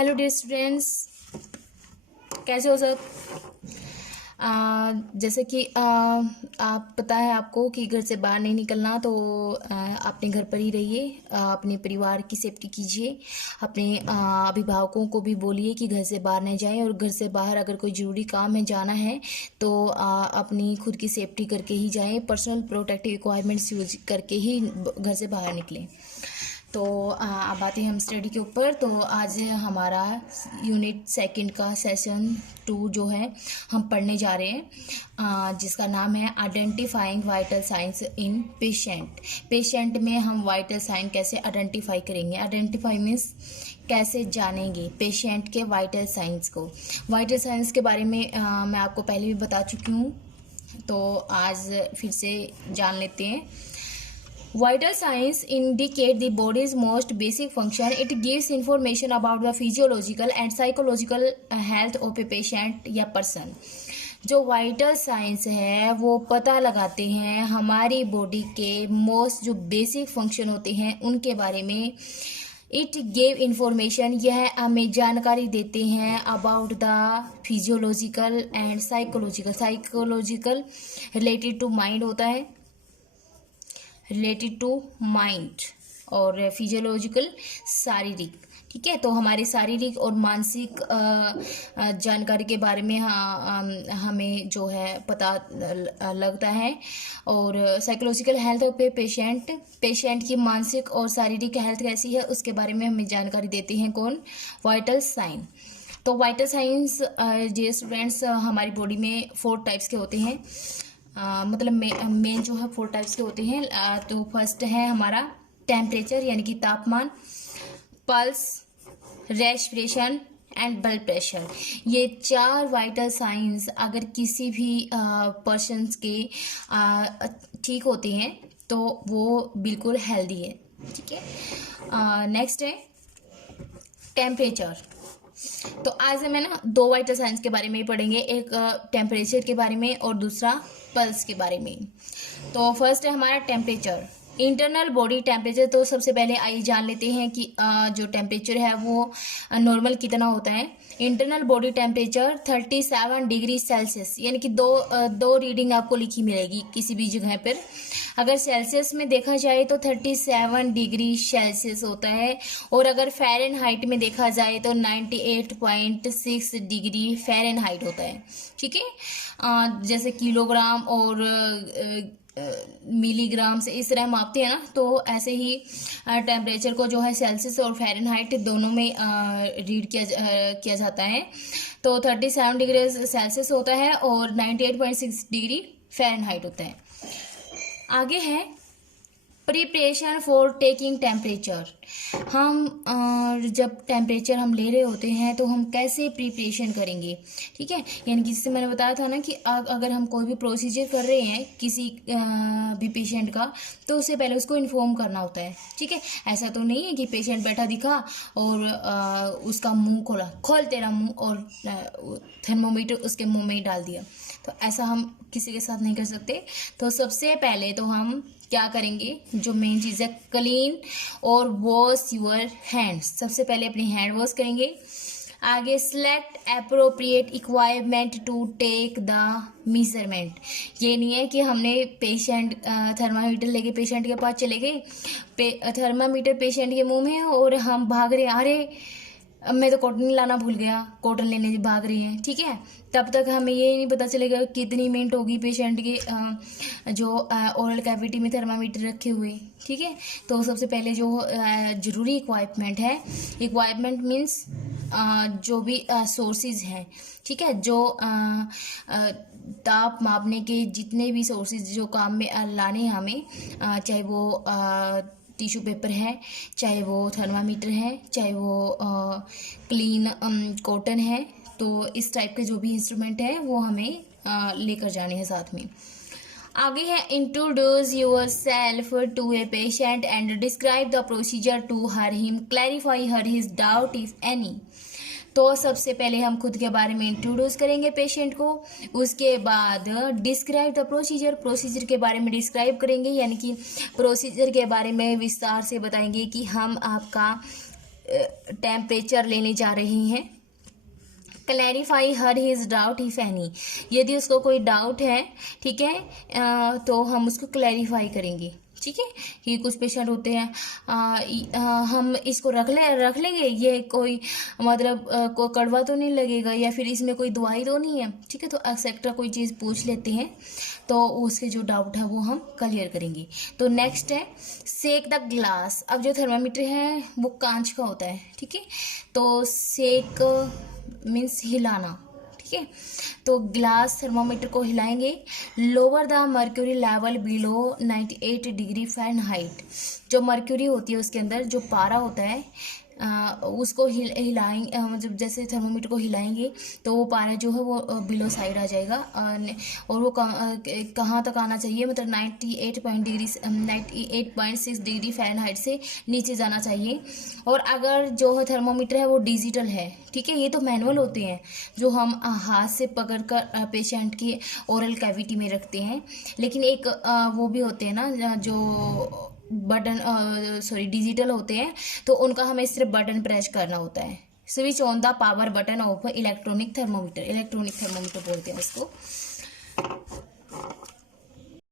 Hello dear students, कैसे हो सब। जैसे कि आप पता है आपको कि घर से बाहर नहीं निकलना, तो अपने घर पर ही रहिए। अपने परिवार की सेफ्टी कीजिए। अपने अभिभावकों को भी बोलिए कि घर से बाहर नहीं जाएं, और घर से बाहर अगर कोई ज़रूरी काम है जाना है तो अपनी खुद की सेफ्टी करके ही जाएं। पर्सनल प्रोटेक्टिव इक्वायरमेंट्स यूज करके ही घर से बाहर निकलें। तो अब आते हैं हम स्टडी के ऊपर। तो आज हमारा यूनिट सेकंड का सेशन 2 जो है हम पढ़ने जा रहे हैं, जिसका नाम है आइडेंटिफाइंग वाइटल साइंस इन पेशेंट। पेशेंट में हम वाइटल साइन कैसे आइडेंटिफाई करेंगे। आइडेंटिफाई मीन्स कैसे जानेंगे पेशेंट के वाइटल साइंस को। वाइटल साइंस के बारे में मैं आपको पहले भी बता चुकी हूँ, तो आज फिर से जान लेते हैं। Vital signs indicate the body's most basic function. It gives information about the physiological and psychological health of a patient या person. जो वाइटल साइंस है वो पता लगाते हैं हमारी बॉडी के मोस्ट जो बेसिक फंक्शन होते हैं उनके बारे में। इट गिव इंफॉर्मेशन, यह हमें जानकारी देते हैं about the physiological and psychological. Psychological related to mind होता है, रिलेटेड टू माइंड, और फिजियोलॉजिकल शारीरिक। ठीक है, तो हमारे शारीरिक और मानसिक जानकारी के बारे में हमें जो है पता लगता है। और psychological health of a patient, patient की मानसिक और शारीरिक हेल्थ कैसी है उसके बारे में हमें जानकारी देते हैं कौन, वाइटल साइन। तो वाइटल साइंस जे स्टूडेंट्स हमारी बॉडी में 4 टाइप्स के होते हैं। मतलब मेन जो है 4 टाइप्स के होते हैं। तो फर्स्ट है हमारा टेम्परेचर यानी कि तापमान, pulse, respiration and blood pressure. ये 4 वाइटल साइंस अगर किसी भी पर्सन्स के ठीक होते हैं तो वो बिल्कुल हेल्दी है। ठीक है, नेक्स्ट है टेम्परेचर। तो आज हम ना 2 वाइटल साइंस के बारे में पढ़ेंगे, एक टेम्परेचर के बारे में और दूसरा पल्स के बारे में। तो फर्स्ट है हमारा टेम्परेचर, इंटरनल बॉडी टेम्परेचर। तो सबसे पहले आइए जान लेते हैं कि जो टेम्परेचर है वो नॉर्मल कितना होता है। Internal body temperature 37 degree Celsius, यानी कि दो रीडिंग आपको लिखी मिलेगी किसी भी जगह पर। अगर सेल्सियस में देखा जाए तो 37 डिग्री सेल्सियस होता है, और अगर फ़ारेनहाइट में देखा जाए तो 98.6 डिग्री फ़ारेनहाइट होता है। ठीक है, जैसे किलोग्राम और मिलीग्राम से इस तरह मापते हैं ना, तो ऐसे ही टेम्परेचर को जो है सेल्सियस और फ़ारेनहाइट दोनों में रीड किया जाता है। तो 37 डिग्री सेल्सियस होता है और 98.6 डिग्री फ़ारेनहाइट होता है। आगे है प्रिपरेशन फॉर टेकिंग टेम्परेचर। हम जब टेम्परेचर हम ले रहे होते हैं तो हम कैसे प्रिपरेशन करेंगे। ठीक है, यानी कि जिससे मैंने बताया था ना कि अगर हम कोई भी प्रोसीजर कर रहे हैं किसी भी पेशेंट का, तो उससे पहले उसको इन्फॉर्म करना होता है। ठीक है, ऐसा तो नहीं है कि पेशेंट बैठा दिखा और उसका मुंह खोल तेरा मुंह और थर्मोमीटर उसके मुंह में ही डाल दिया, तो ऐसा हम किसी के साथ नहीं कर सकते। तो सबसे पहले तो हम क्या करेंगे, जो मेन चीज़ है क्लीन और वॉश यूर हैंड्स। सबसे पहले अपने हैंड वॉश करेंगे। आगे select appropriate equipment to take the measurement. ये नहीं है कि हमने पेशेंट थर्मामीटर लेके पेशेंट के पास चले गए, थर्मामीटर पेशेंट के मुंह में है और हम भाग रहे, अरे अब मैं तो कॉटन लाना भूल गया, कॉटन लेने भाग रही हैं। ठीक है, तब तक हमें ये नहीं पता चलेगा कितनी मिनट होगी पेशेंट के जो ओरल कैविटी में थर्मामीटर रखे हुए। ठीक है, तो सबसे पहले जो ज़रूरी इक्वाइपमेंट है, इक्वाइपमेंट मीन्स जो भी सोर्सेज हैं। ठीक है, जो ताप मापने के जितने भी सोर्सेज जो काम में लाने हमें, चाहे वो टिश्यू पेपर है, चाहे वो थर्मामीटर है, चाहे वो क्लीन कॉटन है, तो इस टाइप के जो भी इंस्ट्रूमेंट है वो हमें लेकर जाने हैं साथ में। आगे है introduce yourself to a patient and describe the procedure to her him, clarify her his doubt if any. तो सबसे पहले हम खुद के बारे में इंट्रोड्यूस करेंगे पेशेंट को, उसके बाद डिस्क्राइब द प्रोसीजर, प्रोसीजर के बारे में डिस्क्राइब करेंगे, यानी कि प्रोसीजर के बारे में विस्तार से बताएंगे कि हम आपका टेम्परेचर लेने जा रहे हैं। Clarify her his doubt if any, यदि उसको कोई डाउट है, ठीक है, तो हम उसको क्लैरिफाई करेंगे। ठीक है, कि कुछ पेशेंट होते हैं हम इसको रख लेंगे, ये कोई मतलब को कड़वा तो नहीं लगेगा, या फिर इसमें कोई दवाई तो नहीं है, ठीक है, तो एक्सेट्रा कोई चीज़ पूछ लेते हैं, तो उसके जो डाउट है वो हम क्लियर करेंगे। तो नेक्स्ट है सेक द ग्लास। अब जो थर्मामीटर है वो कांच का होता है, ठीक है, तो सेक मीन्स हिलाना, ठीक है, तो ग्लास थर्मोमीटर को हिलाएंगे। Lower the mercury level below 98 degree Fahrenheit, जो मर्क्यूरी होती है उसके अंदर जो पारा होता है उसको हिलाएंगे, मतलब जैसे थर्मोमीटर को हिलाएंगे तो वो पारा जो है वो बिलो साइड आ जाएगा, और वो कहाँ तक आना चाहिए, मतलब 98.6 डिग्री फ़ारेनहाइट से नीचे जाना चाहिए। और अगर जो है थर्मोमीटर है वो डिजिटल है, ठीक है, ये तो मैनुअल होते हैं जो हम हाथ से पकड़कर पेशेंट की ओरल कैविटी में रखते हैं, लेकिन एक वो भी होते हैं ना जो बटन डिजिटल होते हैं, तो उनका हमें सिर्फ बटन प्रेस करना होता है। Switch on the power button of electronic thermometer, electronic thermometer बोलते हैं उसको।